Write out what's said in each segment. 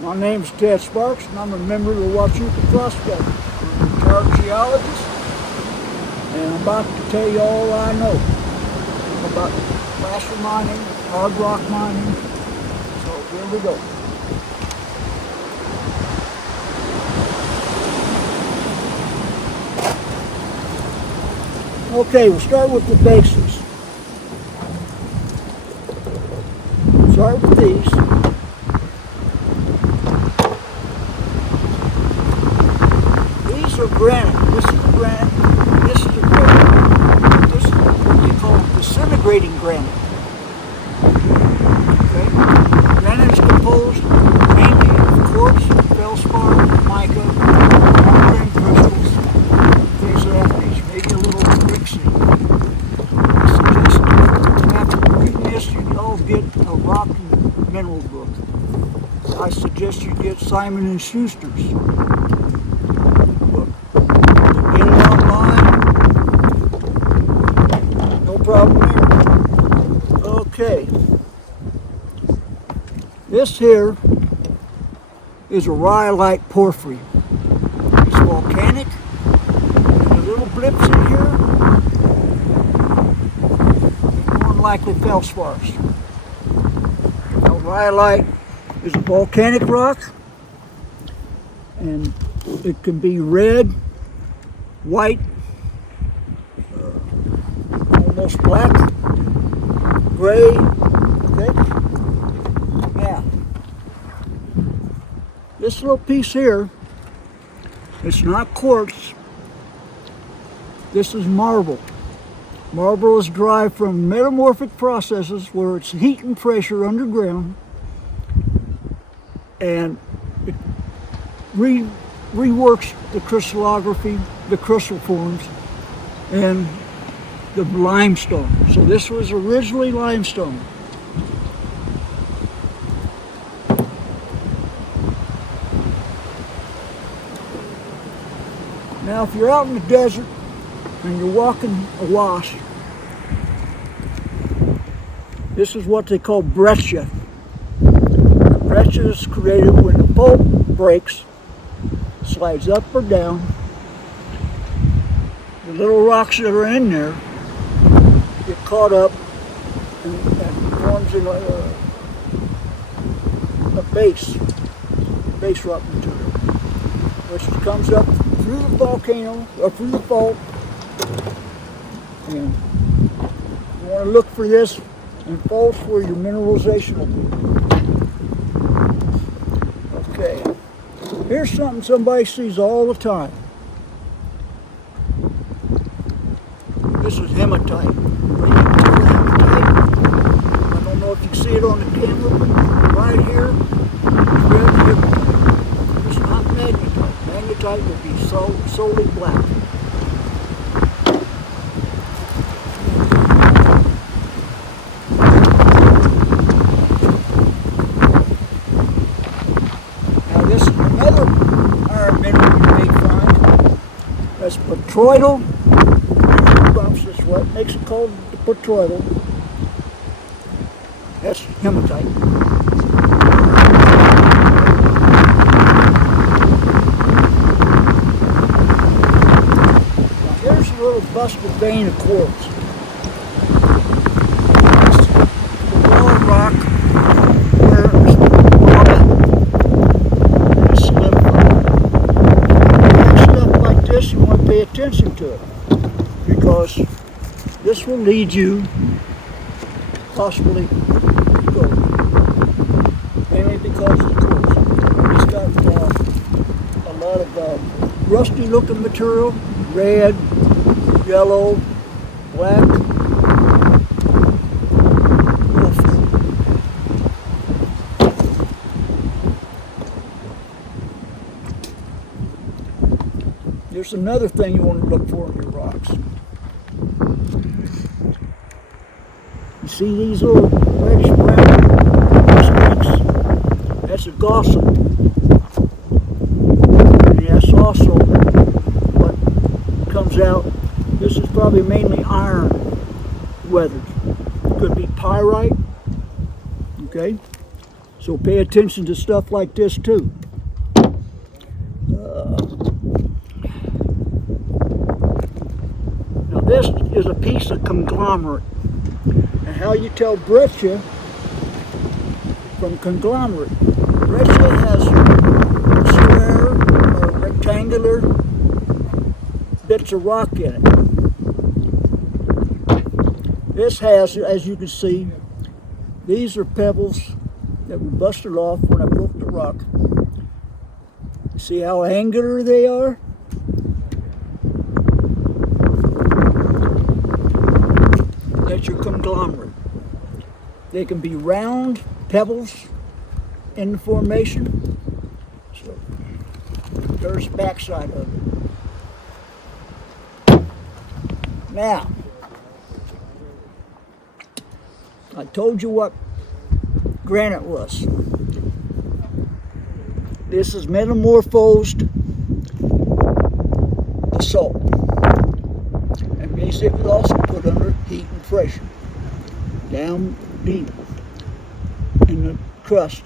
My name's Ted Sparks, and I'm a member of the Wachusett Prospect. I'm a retired geologist, and I'm about to tell you all I know about placer mining, hard rock mining. So here we go. Okay, we'll start with the basics. Start with these. These are granite. This is granite. This is granite. This is what they call disintegrating granite. Okay? Granite is composed mainly of quartz, feldspar, mica, grain crystals, things of that nature. Maybe a little mixing. I suggest after reading this, you all get a rock and mineral book. I suggest you get Simon and Schuster's book. Get it online. No problem there. Okay. This here is a rhyolite porphyry. It's volcanic. There's little blips in here. They're more than likely feldspars. Now, rhyolite is a volcanic rock, and it can be red, white, almost black, gray. Okay? Now, this little piece here, it's not quartz. This is marble. Marble is derived from metamorphic processes where it's heat and pressure underground, and it reworks the crystallography, the crystal forms, and the limestone. So this was originally limestone. Now, if you're out in the desert and you're walking a wash, this is what they call breccia. Breccia is created when the fault breaks, slides up or down. The little rocks that are in there get caught up and forms in a base rock material, which comes up through the volcano, or through the fault. And you want to look for this in faults where your mineralization will be. Okay, here's something somebody sees all the time. This is hematite. I don't know if you can see it on the camera, but right here is red hematite. It's not magnetite. Magnetite would be solely black. That's petroidal. Bumps is what makes it called the petroidal. That's hematite. Now here's a little busted vein of quartz. It's the raw rock where it's brought up and it's solidified. Stuff like this, you want to pay attention to it, because this will lead you possibly to gold, mainly because of the quartz. It's got a lot of rusty looking material, red, yellow, black. There's another thing you want to look for in your rocks. You see these little reddish brown streaks? That's a gossamer. And that's also what comes out. This is probably mainly iron weathered. Could be pyrite. Okay, so pay attention to stuff like this too. Now this is a piece of conglomerate. And how you tell breccia from conglomerate. Breccia has square or rectangular bits of rock in it. This has, as you can see, these are pebbles that were busted off when I broke the rock. See how angular they are? That's your conglomerate. They can be round pebbles in the formation. So there's the backside of it. Now, I told you what granite was. This is metamorphosed basalt, and basically also put under heat and pressure, down deep in the crust.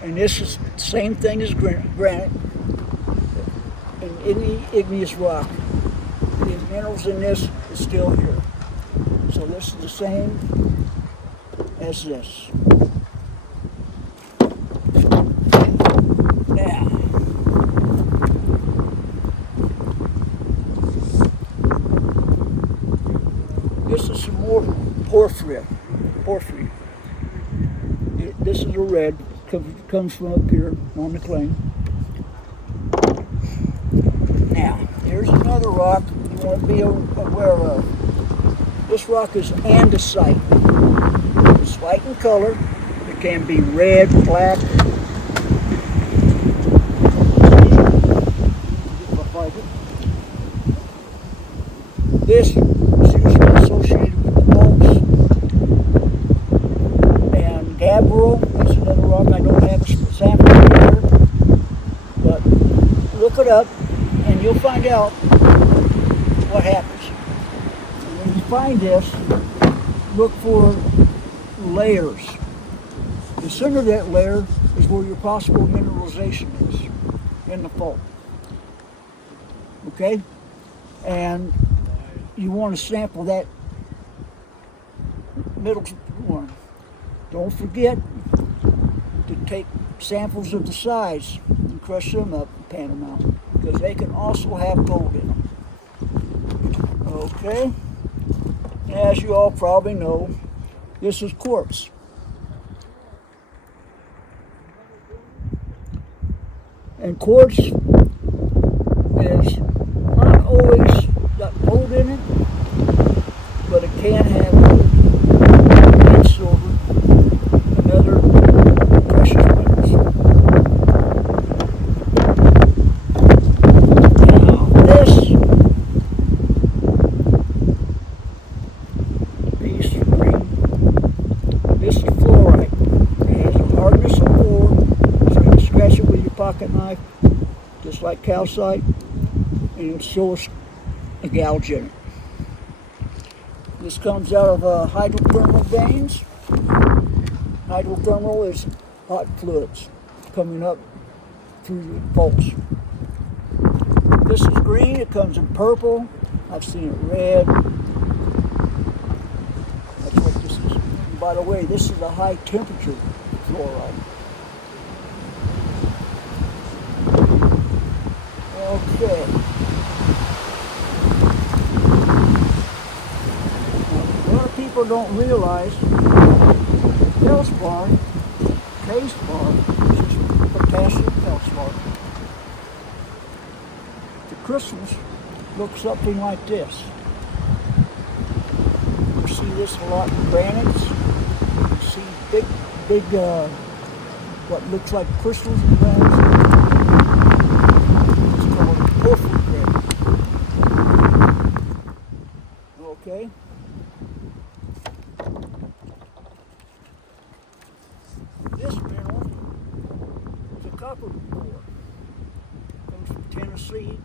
And this is the same thing as granite and any igneous rock. The minerals in this is still here. So this is the same as this. Now, this is some more porphyry. This is a red, comes from up here on the claim. Now, here's another rock you want to be aware of. This rock is andesite. It's light in color. It can be red, black. This is usually associated with the bolts. And gabbro is another rock. I don't have a sample here, but look it up and you'll find out what happens. And when you find this, look for layers. The center of that layer is where your possible mineralization is in the fault. Okay? And you want to sample that middle one. Don't forget to take samples of the sides and crush them up and pan them out, because they can also have gold in them. Okay? As you all probably know, this is quartz. And quartz is not always got gold in it, but it can have gold and silver and other precious metals. Now this piece of green, this is fluorite. It has a hardness of 4, so you can scratch it with your pocket knife, just like calcite, and it'll show us a gouge in it. This comes out of hydrothermal veins. Hydrothermal is hot fluids coming up through the faults. This is green, it comes in purple. I've seen it red. That's what this is. And by the way, this is a high temperature fluoride. Okay. People don't realize feldspar, K-spar, is just potassium feldspar. The crystals look something like this. You see this a lot in granites. You see big, what looks like crystals in granites. It's called porphyry granite. Okay. This mineral is a copper ore. Comes from Tennessee.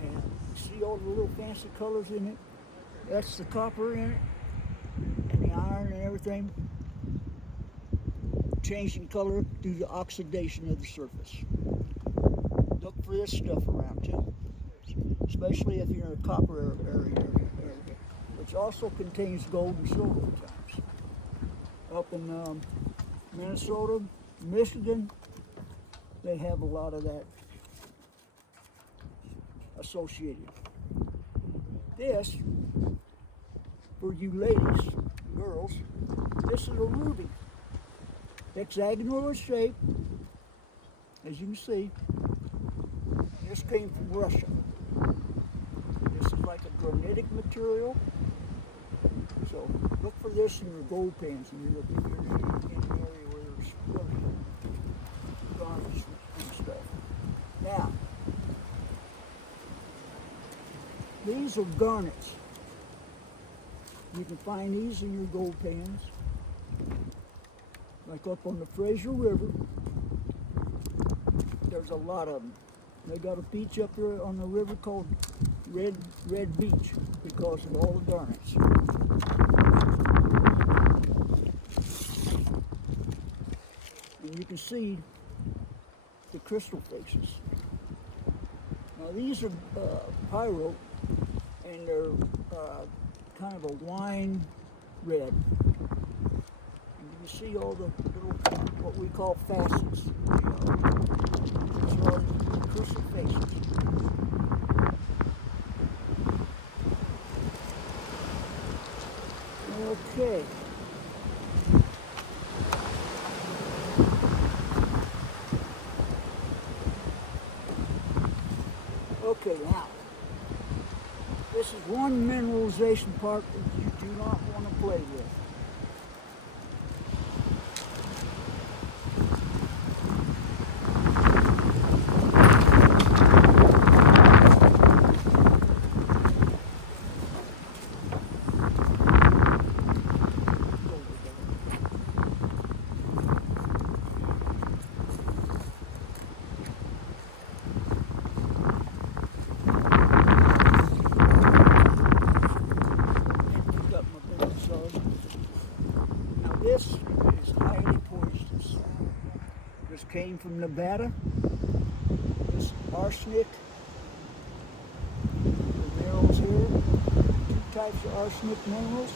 And you see all the little fancy colors in it? That's the copper in it, and the iron and everything changing color due to oxidation of the surface. Look for this stuff around too, especially if you're in a copper area, which also contains gold and silver at times. Up in Minnesota, Michigan, they have a lot of that associated. This, for you ladies, girls, this is a ruby. Hexagonal in shape, as you can see. This came from Russia. This is like a granitic material. So look for this in your gold pans and if you're in an area where there's really garnets and stuff. Now, these are garnets. You can find these in your gold pans. Like up on the Fraser River, there's a lot of them. They got a beach up there on the river called Red Beach because of all the garnets. And you can see the crystal faces. Now these are pyro, and they're kind of a wine red. You see all the little, what we call facets. These are all the crystal faces. Okay. Okay, now, this is one mineralization part that you do not want to play with. This is highly poisonous. This came from Nevada. This arsenic. The minerals here. Two types of arsenic minerals.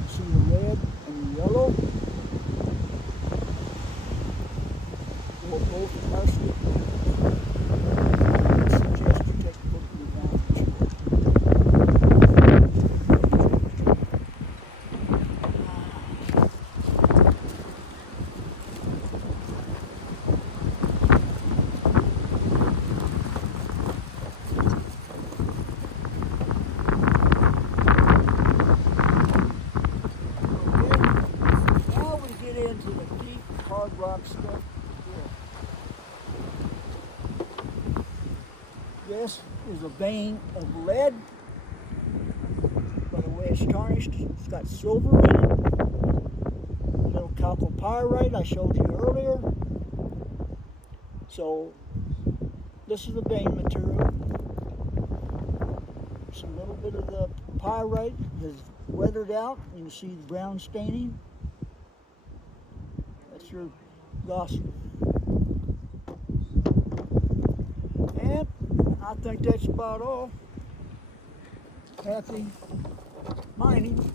You see the red and the yellow. Well, both arsenic minerals. I suggest you take a look at the advantage. Into the deep hard rock stuff. This is a vein of lead. By the way, it's tarnished. It's got silver in it. A little chalcopyrite I showed you earlier. So this is the vein material. It's a little bit of the pyrite has weathered out. You can see the brown staining. That's your gossip. And I think that's about all. Happy mining.